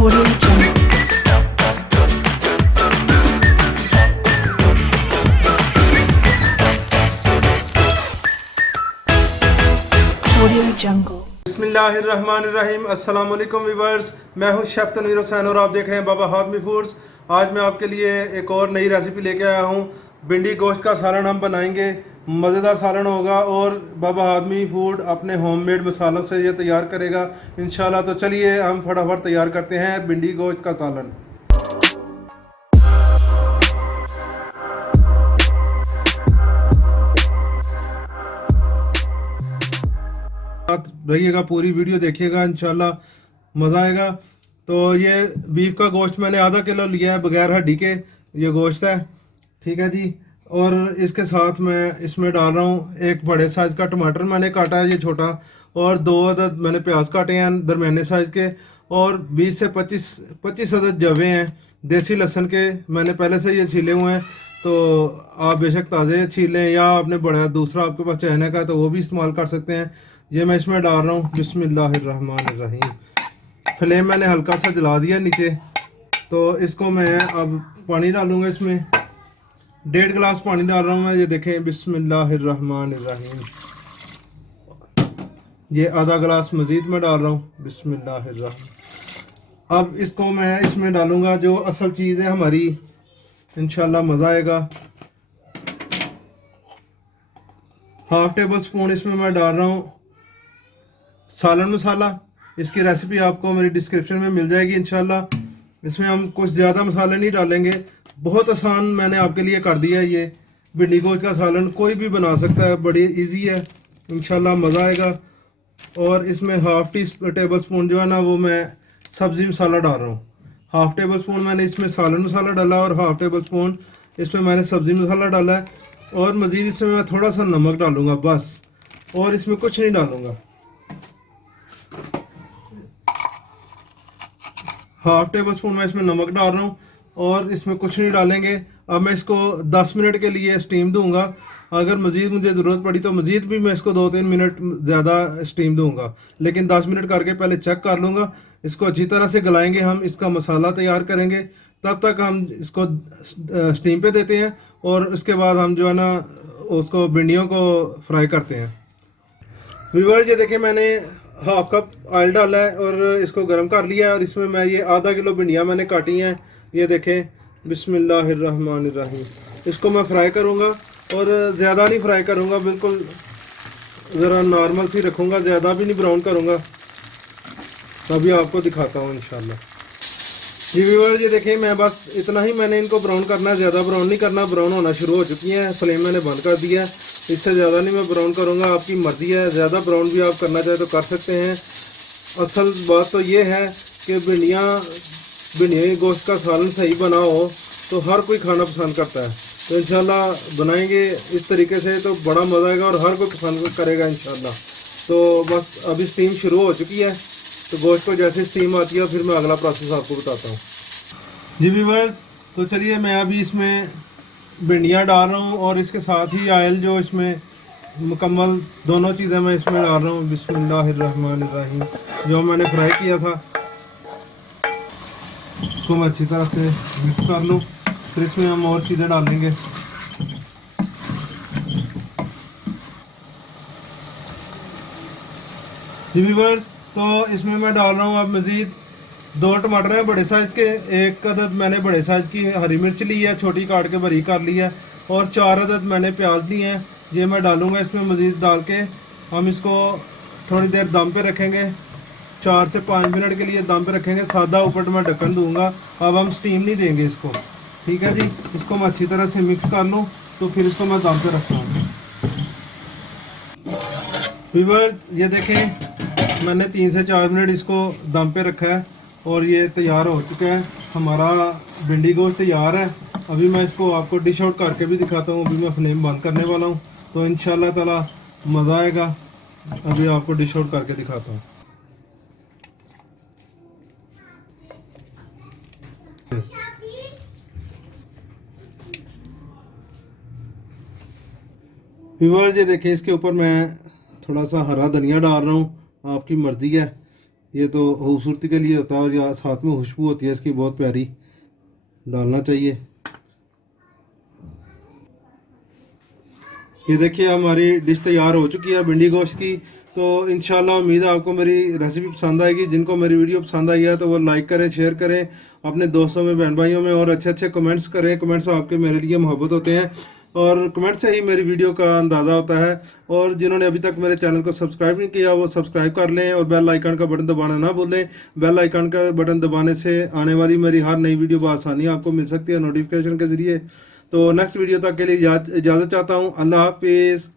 Audio Jungle. Audio Jungle. बिस्मिल्लाहिर्रहमानिर्रहीम। अस्सलाम वालेकुम व्यूअर्स, मैं हूं शेफ तनवीर हुसैन और आप देख रहे हैं बाबा हादमी फूड्स। आज मैं आपके लिए एक और नई रेसिपी लेके आया हूं। भिंडी गोश्त का सालन हम बनाएंगे। मज़ेदार सालन होगा और बाबा हादमी फूड अपने होममेड मसालों से ये तैयार करेगा इंशाल्लाह। तो चलिए हम फटाफट तैयार करते हैं भिंडी गोश्त का सालन। रहिएगा, पूरी वीडियो देखिएगा, इंशाल्लाह मज़ा आएगा। तो ये बीफ का गोश्त मैंने आधा किलो लिया है, बगैर हड्डी के ये गोश्त है, ठीक है जी। और इसके साथ मैं इसमें डाल रहा हूँ एक बड़े साइज़ का टमाटर मैंने काटा है, ये छोटा, और 2 अदद मैंने प्याज काटे हैं दरमियाने साइज़ के, और 20 से 25 अदद जवे हैं देसी लहसुन के, मैंने पहले से ये छीले हुए हैं। तो आप बेशक ताज़े छीलें या आपने बड़ा दूसरा आपके पास चहने का तो वो भी इस्तेमाल कर सकते हैं। ये मैं इसमें डाल रहा हूँ। बिस्मिल्लाहिर्रहमानिर्रहीम। फ्लेम मैंने हल्का सा जला दिया नीचे। तो इसको मैं अब पानी डालूँगा, इसमें 1.5 गिलास पानी डाल रहा हूँ मैं, ये देखें। बिस्मिल्लाहिर्रहमानिर्रहीम। ये आधा गिलास मज़ीद में डाल रहा हूँ। बिस्मिल्लाहिर्रहमान। अब इसको मैं इसमें डालूँगा जो असल चीज़ है हमारी, इंशाल्लाह मज़ा आएगा। 1/2 टेबल स्पून इसमें मैं डाल रहा हूँ सालन मसाला। इसकी रेसिपी आपको मेरी डिस्क्रिप्शन में मिल जाएगी इंशाल्लाह। इसमें हम कुछ ज़्यादा मसाले नहीं डालेंगे, बहुत आसान मैंने आपके लिए कर दिया है। ये भिंडी गोश्त का सालन कोई भी बना सकता है, बड़ी इजी है, इंशाल्लाह मज़ा आएगा। और इसमें 1/2 टेबल स्पून जो है ना वो मैं सब्ज़ी मसाला डाल रहा हूँ। 1/2 टेबल स्पून मैंने इसमें सालन मसाला डाला और 1/2 टेबल स्पून इसमें मैंने सब्ज़ी मसाला डाला है। और मज़ीद इसमें मैं थोड़ा सा नमक डालूँगा बस, और इसमें कुछ नहीं डालूँगा। 1/2 टेबल स्पून मैं इसमें नमक डाल रहा हूँ और इसमें कुछ नहीं डालेंगे। अब मैं इसको 10 मिनट के लिए स्टीम दूंगा। अगर मज़ीद मुझे ज़रूरत पड़ी तो मज़ीद भी मैं इसको 2-3 मिनट ज़्यादा स्टीम दूंगा, लेकिन 10 मिनट करके पहले चेक कर लूँगा। इसको अच्छी तरह से गलाएंगे, हम इसका मसाला तैयार करेंगे। तब तक हम इसको स्टीम पे देते हैं और उसके बाद हम जो है ना उसको भिंडियों को फ्राई करते हैं। व्यूअर ये देखें, मैंने 1/2 कप ऑयल डाला है और इसको गर्म कर लिया है। और इसमें मैं ये आधा किलो भिंडियाँ मैंने काटी हैं, ये देखें। बिस्मिल्लाहिर्रहमानिर्रहीम। इसको मैं फ्राई करूँगा और ज़्यादा नहीं फ्राई करूँगा, बिल्कुल ज़रा नॉर्मल सी रखूँगा, ज़्यादा भी नहीं ब्राउन करूँगा। तभी आपको दिखाता हूँ इंशाल्लाह। जी व्यूअर ये देखें, मैं बस इतना ही मैंने इनको ब्राउन करना है, ज़्यादा ब्राउन नहीं करना। ब्राउन होना शुरू हो चुकी हैं, फ्लेम मैंने बंद कर दिया है। इससे ज़्यादा नहीं मैं ब्राउन करूँगा, आपकी मर्ज़ी है। ज़्यादा ब्राउन भी आप करना चाहे तो कर सकते हैं। असल बात तो ये है कि भिंडियाँ गोश्त का सालन सही बना हो तो हर कोई खाना पसंद करता है। तो इंशाल्लाह बनाएंगे इस तरीके से तो बड़ा मज़ा आएगा और हर कोई पसंद करेगा इंशाल्लाह। तो बस अभी स्टीम शुरू हो चुकी है, तो गोश्त को जैसे स्टीम आती है फिर मैं अगला प्रोसेस आपको बताता हूँ। जी व्यूअर्स, तो चलिए मैं अभी इसमें भिंडियाँ डाल रहा हूँ और इसके साथ ही ऑयल जो इसमें मुकम्मल दोनों चीज़ें मैं इसमें डाल रहा हूँ। बिस्मिल्लाहिर्रहमानिर्रहीम। जो मैंने फ्राई किया था उसको मैं अच्छी तरह से मिक्स कर लूँ, फिर इसमें हम और चीज़ें डालेंगे। जी व्यूअर्स, तो इसमें मैं डाल रहा हूँ अब मज़ीद 2 टमाटर हैं बड़े साइज़ के, 1 अदद मैंने बड़े साइज़ की हरी मिर्च ली है, छोटी काट के बारीक कर ली है, और 4 अदद मैंने प्याज ली हैं। ये मैं डालूँगा इसमें मज़ीद डाल के। हम इसको थोड़ी देर दम पे रखेंगे, 4 से 5 मिनट के लिए दम पे रखेंगे। सादा ऊपर मैं ढक्कन दूँगा। अब हम स्टीम नहीं देंगे इसको, ठीक है जी। इसको मैं अच्छी तरह से मिक्स कर लूँ तो फिर इसको मैं दम पे रखता हूँ। व्यूअर ये देखें, मैंने 3 से 4 मिनट इसको दम पे रखा है और ये तैयार हो चुका है। हमारा भिंडी गोश्त तैयार है। अभी मैं इसको आपको डिश आउट करके भी दिखाता हूँ। अभी मैं फ्लेम बंद करने वाला हूँ, तो इंशाल्लाह ताला मज़ा आएगा। अभी आपको डिश आउट करके दिखाता हूँ। व्यूअर्स ये देखिए, इसके ऊपर मैं थोड़ा सा हरा धनिया डाल रहा हूँ, आपकी मर्ज़ी है। ये तो खूबसूरती के लिए होता है और यहाँ साथ में खुशबू होती है इसकी बहुत प्यारी, डालना चाहिए। ये देखिए हमारी डिश तैयार हो चुकी है भिंडी गोश्त की। तो इंशाल्लाह उम्मीद है आपको मेरी रेसिपी पसंद आएगी। जिनको मेरी वीडियो पसंद आई है तो वो लाइक करें, शेयर करें अपने दोस्तों में, बहन भाइयों में, और अच्छे अच्छे कमेंट्स करें। कमेंट्स आपके मेरे लिए मोहब्बत होते हैं और कमेंट से ही मेरी वीडियो का अंदाज़ा होता है। और जिन्होंने अभी तक मेरे चैनल को सब्सक्राइब नहीं किया वो सब्सक्राइब कर लें और बेल आइकन का बटन दबाना ना भूलें। बेल आइकन का बटन दबाने से आने वाली मेरी हर नई वीडियो बआसानी आपको मिल सकती है नोटिफिकेशन के ज़रिए। तो नेक्स्ट वीडियो तक के लिए इजाज़त चाहता हूँ। अल्लाह हाफिज़।